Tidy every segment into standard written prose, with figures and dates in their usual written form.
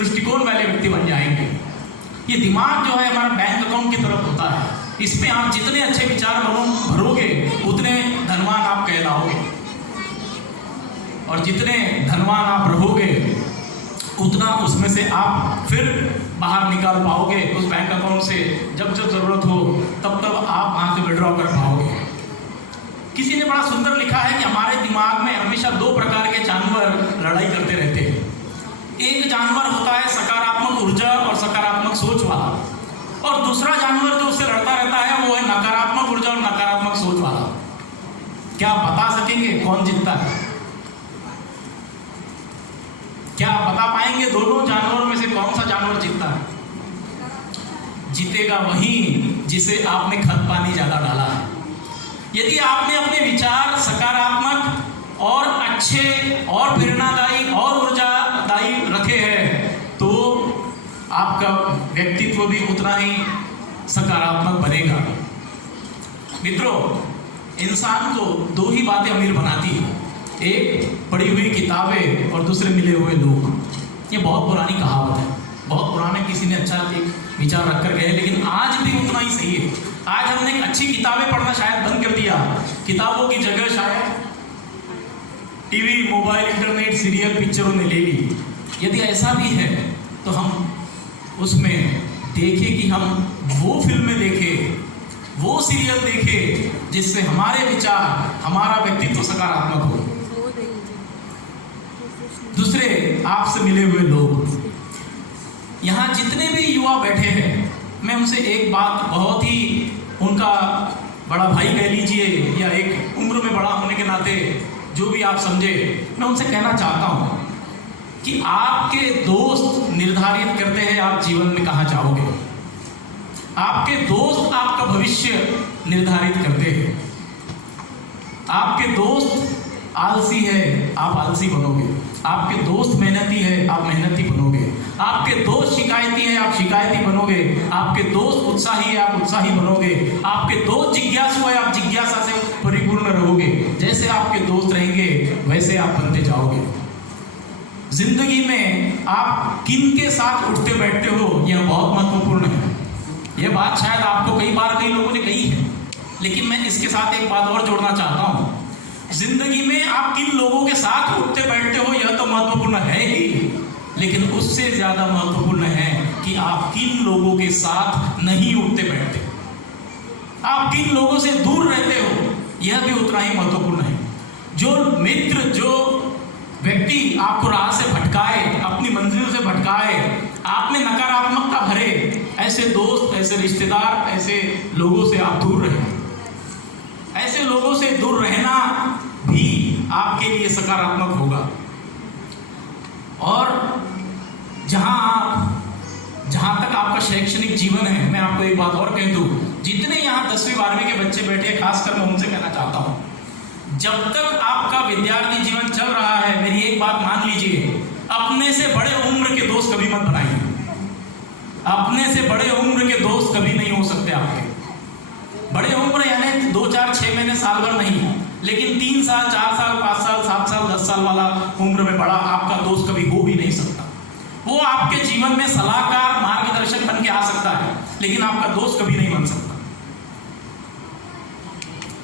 दृष्टिकोण वाले व्यक्ति बन जाएंगे। ये दिमाग जो है हमारा बैंक अकाउंट की तरफ होता है, इसमें आप जितने अच्छे विचार भरोगे उतने धनवान आप कहलाओगे, और जितने धनवान आप रहोगे उतना उसमें से आप फिर बाहर निकाल पाओगे उस बैंक अकाउंट से। जब जब जरूरत हो तब तब आप वहाँ से विड्रॉ कर पाओगे। किसी ने बड़ा सुंदर लिखा है कि हमारे दिमाग में हमेशा दो प्रकार के जानवर लड़ाई करते रहते हैं। एक जानवर होता है सकारात्मक ऊर्जा और सकारात्मक सोच वाला, और दूसरा जानवर जो उससे लड़ता रहता है वो है नकारात्मक ऊर्जा और नकारात्मक सोच वाला। क्या आप बता सकेंगे कौन जीतता है? क्या आप बता पाएंगे दोनों जानवरों में से कौन सा जानवर जीतता है? जीतेगा वही जिसे आपने खत पानी ज्यादा डाला है। यदि आपने अपने विचार सकारात्मक और अच्छे और प्रेरणादायी और ऊर्जादायी रखे हैं तो आपका व्यक्तित्व भी उतना ही सकारात्मक बनेगा। मित्रों, इंसान को दो ही बातें अमीर बनाती है, एक पढ़ी हुई किताबें और दूसरे मिले हुए लोग। ये बहुत पुरानी कहावत है, बहुत पुराने किसी ने अच्छा एक विचार रख कर गए, लेकिन आज भी उतना ही सही है। आज हमने अच्छी किताबें पढ़ना शायद बंद कर दिया, किताबों की जगह शायद टीवी, मोबाइल, इंटरनेट, सीरियल, पिक्चरों ने ले ली। यदि ऐसा भी है तो हम उसमें देखें कि हम वो फिल्में देखें, वो सीरियल देखें जिससे हमारे विचार, हमारा व्यक्तित्व सकारात्मक हो। दूसरे आपसे मिले हुए लोग, यहाँ जितने भी युवा बैठे हैं, मैं उनसे एक बात, बहुत ही उनका बड़ा भाई कह लीजिए या एक उम्र में बड़ा होने के नाते जो भी आप समझे, मैं उनसे कहना चाहता हूँ कि आपके दोस्त निर्धारित करते हैं आप जीवन में कहाँ जाओगे। आपके दोस्त आपका भविष्य निर्धारित करते हैं। आपके दोस्त आलसी है, आप आलसी बनोगे। आपके दोस्त मेहनती है, आप मेहनती बनोगे। आपके दोस्त शिकायती है, आप शिकायती बनोगे। आपके दोस्त उत्साही है, आप उत्साही बनोगे। आपके दोस्त जिज्ञासु है, आप जिज्ञासा से परिपूर्ण रहोगे। जैसे आपके दोस्त रहेंगे वैसे आप बनते जाओगे। जिंदगी में आप किन के साथ उठते बैठते हो यह बहुत महत्वपूर्ण है। यह बात शायद आपको कई बार कई लोगों ने कही है, लेकिन मैं इसके साथ एक बात और जोड़ना चाहता हूँ। जिंदगी में आप किन लोगों के साथ उठते बैठते हो यह तो महत्वपूर्ण है ही, लेकिन उससे ज्यादा महत्वपूर्ण है कि आप किन लोगों के साथ नहीं उठते बैठते, आप किन लोगों से दूर रहते हो, यह भी उतना ही महत्वपूर्ण है। जो मित्र, जो व्यक्ति आपको राह से भटकाए, अपनी मंजिल से भटकाए, आप में नकारात्मकता भरे, ऐसे दोस्त, ऐसे रिश्तेदार, ऐसे लोगों से आप दूर रहें। ऐसे लोगों से दूर रहना भी आपके लिए सकारात्मक होगा। और जहां तक आपका शैक्षणिक जीवन है, मैं आपको एक बात और कह दूं, जितने यहाँ 10वीं 12वीं के बच्चे बैठे, खासकर मैं उनसे कहना चाहता हूं, जब तक आपका विद्यार्थी जीवन चल रहा है, मेरी एक बात मान लीजिए, अपने से बड़े उम्र के दोस्त कभी मत बनाइए। अपने से बड़े उम्र के दोस्त कभी नहीं हो सकते आपके। बड़े उम्र यानी 2, 4, 6 महीने, साल भर नहीं, लेकिन 3 साल, 4 साल, 5 साल, 7 साल, 10 साल वाला उम्र में बड़ा आपका दोस्त कभी हो भी नहीं सकता। वो आपके जीवन में सलाहकार, मार्गदर्शक बन के आ सकता है, लेकिन आपका दोस्त कभी नहीं बन सकता।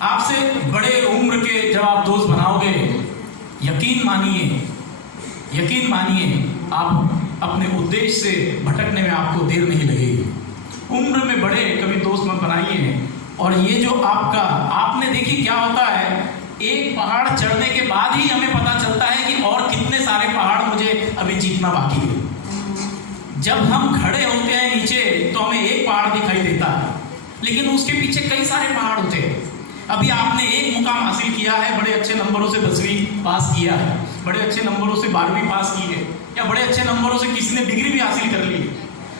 आपसे बड़े उम्र के जब आप दोस्त बनाओगे, यकीन मानिए आप अपने उद्देश्य से भटकने में आपको देर नहीं लगेगी। उम्र में बड़े कभी दोस्त मत बनाइए। और ये जो आपने देखी क्या होता है, एक पहाड़ चढ़ने के बाद ही हमें पता चलता है कि और कितने सारे पहाड़ मुझे अभी जीतना बाकी है। जब हम खड़े होते हैं नीचे तो हमें एक पहाड़ दिखाई देता है, लेकिन उसके पीछे कई सारे पहाड़ होते हैं। अभी आपने एक मुकाम हासिल किया है, बड़े अच्छे नंबरों से 10वीं पास किया है, बड़े अच्छे नंबरों से 12वीं पास की है, या बड़े अच्छे नंबरों से किसी ने डिग्री भी हासिल कर ली है,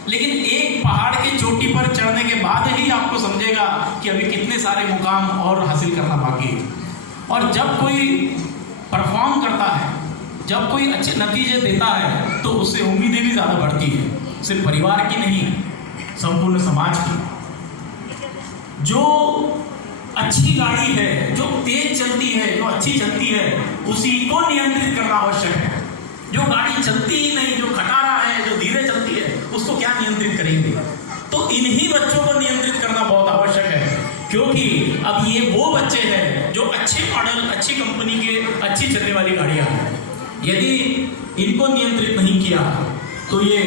लेकिन एक पहाड़ की चोटी पर चढ़ने के बाद ही आपको समझेगा कि अभी कितने सारे मुकाम और हासिल करना बाकी है। और जब कोई परफॉर्म करता है, जब कोई अच्छे नतीजे देता है, तो उससे उम्मीदें भी ज़्यादा बढ़ती है, सिर्फ परिवार की नहीं, संपूर्ण समाज की। जो अच्छी गाड़ी है, जो तेज चलती है, जो अच्छी चलती है, उसी को नियंत्रित करना आवश्यक है। जो गाड़ी चलती ही नहीं, जो खटारा है, जो धीरे करेंगे। तो इन्हीं बच्चों को नियंत्रित करना बहुत आवश्यक है, क्योंकि अब ये वो बच्चे हैं जो अच्छे मॉडल, अच्छी कंपनी के, अच्छी चलने वाली गाड़ियां हैं। यदि इनको नियंत्रित नहीं किया तो ये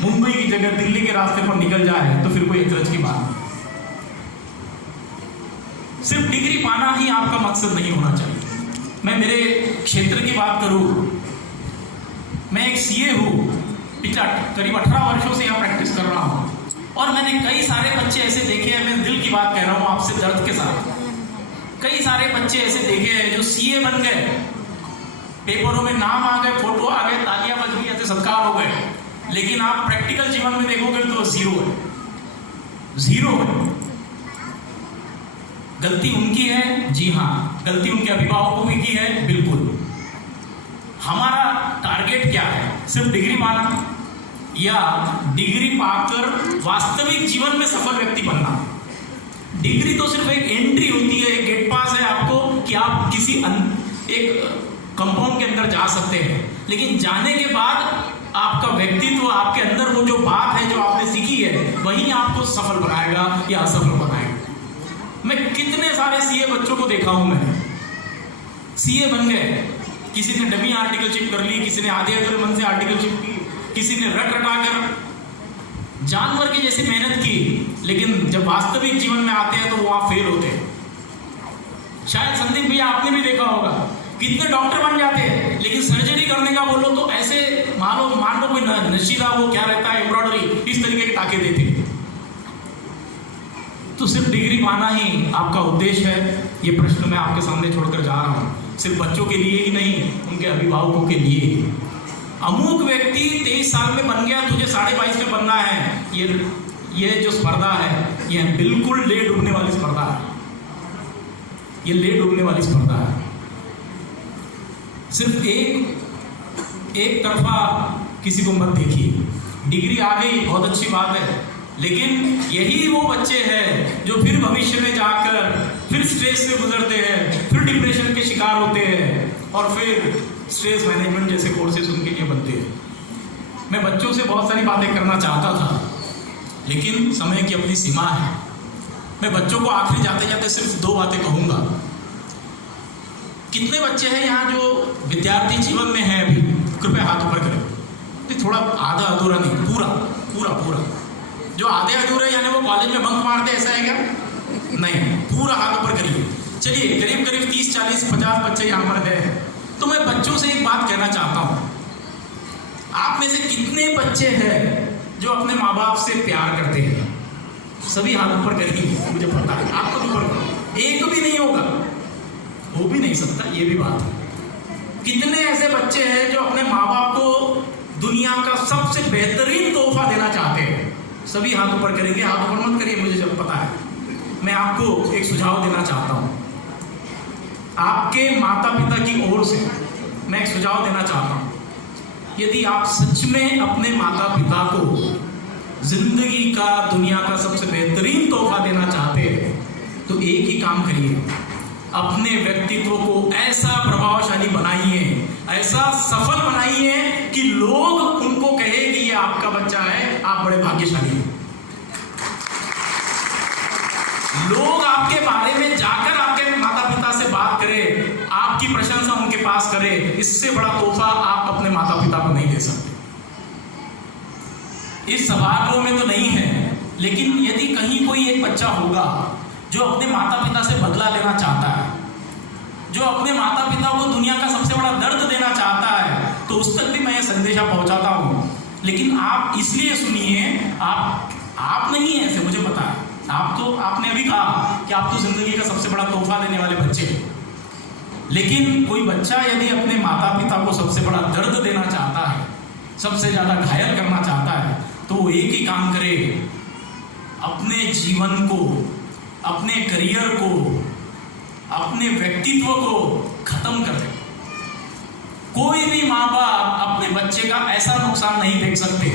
मुंबई की जगह दिल्ली के रास्ते पर निकल जाए तो फिर कोई अचरज की बात नहीं। सिर्फ डिग्री पाना ही आपका मकसद नहीं होना चाहिए। मैं मेरे क्षेत्र की बात करूं, मैं एक सीए हूं, पिछला करीब 18 वर्षों से यहाँ प्रैक्टिस कर रहा हूं, और मैंने कई सारे बच्चे ऐसे देखे हैं, मैं दिल की बात कह रहा हूं आपसे दर्द के साथ। कई सारे बच्चे ऐसे देखे हैं जो सीए बन गए, पेपरों में नाम आ गए, फोटो आ गए, तालियां बज गई, ऐसे सत्कार हो गए, लेकिन आप प्रैक्टिकल जीवन में देखोगे तो जीरो है, जीरो है। गलती उनकी है, जी हाँ, गलती उनके अभिभावकों की है, बिल्कुल। हमारा टारगेट क्या है? सिर्फ डिग्री पाना या डिग्री पाकर वास्तविक जीवन में सफल व्यक्ति बनना? डिग्री तो सिर्फ एक एंट्री होती है, एक गेट पास है आपको कि आप किसी एक कंपाउंड के अंदर जा सकते हैं, लेकिन जाने के बाद आपका व्यक्तित्व, आपके अंदर वो जो बात है जो आपने सीखी है, वही आपको सफल बनाएगा या असफल बनाएगा। मैं कितने सारे सीए बच्चों को देखा हूं, मैं सीए बन गए, किसी ने डमी आर्टिकलशिप कर ली, किसी ने आधे अधूरे मन से आर्टिकलशिप की, किसी ने रट रटाकर जानवर की जैसी मेहनत की, लेकिन जब वास्तविक जीवन में आते हैं तो वहां फेल होते हैं। शायद संदीप भैया आपने भी देखा होगा, कितने डॉक्टर बन जाते हैं, लेकिन सर्जरी करने का बोलो तो ऐसे मान लो कोई नशीला वो क्या रहता है, एम्ब्रॉयडरी, इस तरीके के टाके देते हैं। तो सिर्फ डिग्री पाना ही आपका उद्देश्य है? ये प्रश्न मैं आपके सामने छोड़कर जा रहा हूं, सिर्फ बच्चों के लिए ही नहीं, उनके अभिभावकों के लिए। अमुक व्यक्ति 23 साल में बन गया, तुझे 22.5 में बनना है, ये जो स्पर्धा है, ये बिल्कुल ले डूबने वाली स्पर्धा है, ये ले डूबने वाली स्पर्धा है। सिर्फ एक तरफा किसी को मत देखिए। डिग्री आ गई, बहुत अच्छी बात है, लेकिन यही वो बच्चे हैं जो फिर भविष्य में जाकर फिर स्ट्रेस से गुजरते हैं, फिर डिप्रेशन के शिकार होते हैं, और फिर स्ट्रेस मैनेजमेंट जैसे कोर्सेज उनके लिए बनते हैं। मैं बच्चों से बहुत सारी बातें करना चाहता था, लेकिन समय की अपनी सीमा है। मैं बच्चों को आखिरी जाते जाते सिर्फ 2 बातें कहूंगा। कितने बच्चे हैं यहाँ जो विद्यार्थी जीवन में हैं अभी? कृपया हाथ ऊपर करें। थोड़ा आधा अधूरा नहीं, पूरा पूरा पूरा। जो आधे अधूरे यानी वो कॉलेज में बंक मारते, ऐसा है क्या? नहीं, पूरा हाथ ऊपर करिए। चलिए, करीब करीब 30, 40, 50 बच्चे यहाँ पर हैं। तो मैं बच्चों से एक बात कहना चाहता हूँ, आप में से कितने बच्चे हैं जो अपने माँ बाप से प्यार करते हैं? सभी हाथ ऊपर करिए, मुझे पता है आपको ऊपर करो। एक भी नहीं होगा, हो भी नहीं सकता, ये भी बात है। कितने ऐसे बच्चे हैं जो अपने माँ बाप को दुनिया का सबसे बेहतरीन तोहफा देना चाहते हैं? सभी हाथ ऊपर करेंगे, हाथ ऊपर मत करिए, मुझे जब पता है। मैं आपको एक सुझाव देना चाहता हूँ, आपके माता पिता की ओर से मैं एक सुझाव देना चाहता हूँ। यदि आप सच में अपने माता पिता को जिंदगी का, दुनिया का सबसे बेहतरीन तोहफा देना चाहते हैं, तो एक ही काम करिए, अपने व्यक्तित्व को ऐसा प्रभावशाली बनाइए, ऐसा सफल बनाइए कि लोग उनको कहे कि ये आपका बच्चा है, आप बड़े भाग्यशाली हैं। लोग आपके बारे में जाकर आपके माता पिता से बात करें, आपकी प्रशंसा उनके पास करें, इससे बड़ा तोहफा आप अपने माता पिता को नहीं दे सकते। इस सभागृह में तो नहीं है, लेकिन यदि कहीं कोई एक बच्चा होगा जो अपने माता पिता से बदला लेना चाहता है, जो अपने माता पिता को दुनिया का सबसे बड़ा दर्द देना चाहता है, तो उस तक भी मैं ये संदेशा पहुंचाता हूं। लेकिन आप इसलिए सुनिए, आप नहीं है ऐसे, मुझे पता है। आपने अभी कहा कि आप तो जिंदगी का सबसे बड़ा तोहफा देने वाले बच्चे हैं, लेकिन कोई बच्चा यदि अपने माता पिता को सबसे बड़ा दर्द देना चाहता है, सबसे ज्यादा घायल करना चाहता है, तो वो एक ही काम करे, अपने जीवन को, अपने करियर को, अपने व्यक्तित्व को खत्म कर दे। कोई भी माँ बाप अपने बच्चे का ऐसा नुकसान नहीं देख सकते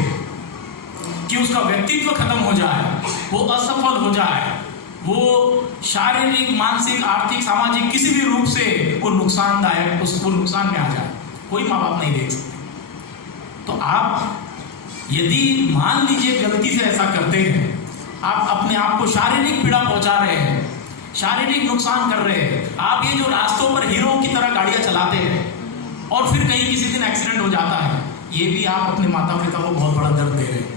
कि उसका व्यक्तित्व खत्म हो जाए, वो असफल हो जाए, वो शारीरिक, मानसिक, आर्थिक, सामाजिक किसी भी रूप से वो नुकसानदायक, उसको नुकसान में आ जाए। कोई माँ बाप नहीं देख सकते। तो आप यदि मान लीजिए गलती से ऐसा करते हैं, आप अपने आप को शारीरिक पीड़ा पहुंचा रहे हैं, शारीरिक नुकसान कर रहे हैं। आप ये जो रास्तों पर हीरो की तरह गाड़ियां चलाते हैं और फिर कहीं किसी दिन एक्सीडेंट हो जाता है, ये भी आप अपने माता पिता को बहुत बड़ा दर्द दे रहे हैं।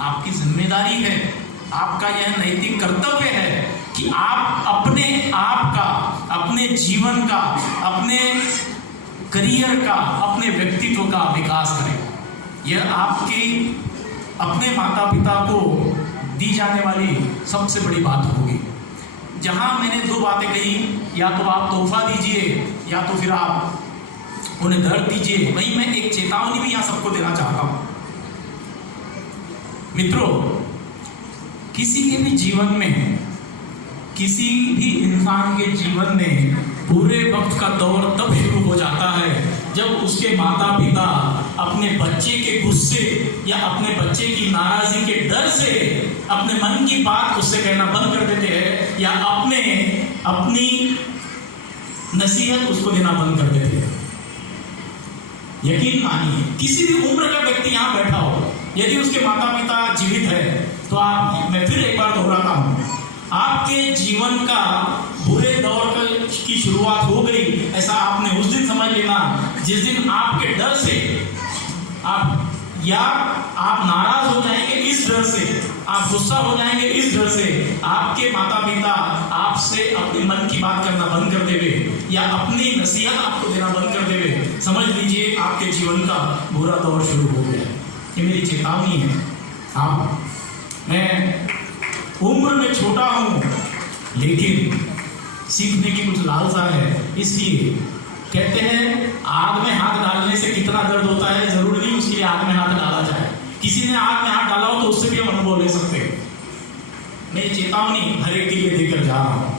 आपकी जिम्मेदारी है, आपका यह नैतिक कर्तव्य है कि आप अपने आप का, अपने जीवन का, अपने करियर का, अपने व्यक्तित्व का विकास करें। यह आपके अपने माता पिता को दी जाने वाली सबसे बड़ी बात होगी। जहां मैंने दो बातें कही, या तो आप तोहफा दीजिए या तो फिर आप उन्हें दर्द दीजिए, वहीं मैं एक चेतावनी भी यहां सबको देना चाहता हूं। मित्रों, किसी के भी जीवन में, किसी भी इंसान के जीवन में बुरे वक्त का दौर तब शुरू हो जाता है जब उसके माता पिता अपने बच्चे के गुस्से या अपने बच्चे की नाराजगी के डर से अपने मन की बात उससे कहना बंद कर देते हैं, या अपनी नसीहत उसको देना बंद कर देते हैं। यकीन मानिए, किसी भी उम्र का व्यक्ति यहाँ बैठा हो, यदि उसके माता पिता जीवित है तो मैं फिर एक बार दोहराता हूँ, आपके जीवन का बुरे दौर की शुरुआत हो गई, ऐसा आपने उस दिन समझ लेना जिस दिन आपके डर से आप नाराज हो जाएंगे, इस डर से आप गुस्सा हो जाएंगे, इस डर से आपके माता पिता आपसे अपने मन की बात करना बंद कर देवे या अपनी नसीहत आपको देना बंद कर देवे, समझ लीजिए आपके जीवन का बुरा दौर शुरू हो गया। ये मेरी चेतावनी है। मैं उम्र में छोटा हूं, लेकिन सीखने की कुछ लालसा है, इसलिए कहते हैं आग में हाथ डालने से कितना दर्द होता है, जरूरी नहीं उसके लिए आग में हाथ डाला जाए। किसी ने आग में हाथ डाला हो तो उससे भी हम अनुभव ले सकते हैं। मैं चेतावनी हर एक के लिए देकर जा रहा हूं।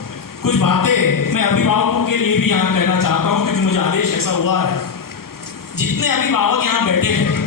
कुछ बातें मैं अभिभावकों के लिए भी यहाँ कहना चाहता हूं, क्योंकि मुझे आदेश ऐसा हुआ है। जितने अभिभावक यहाँ बैठे हैं,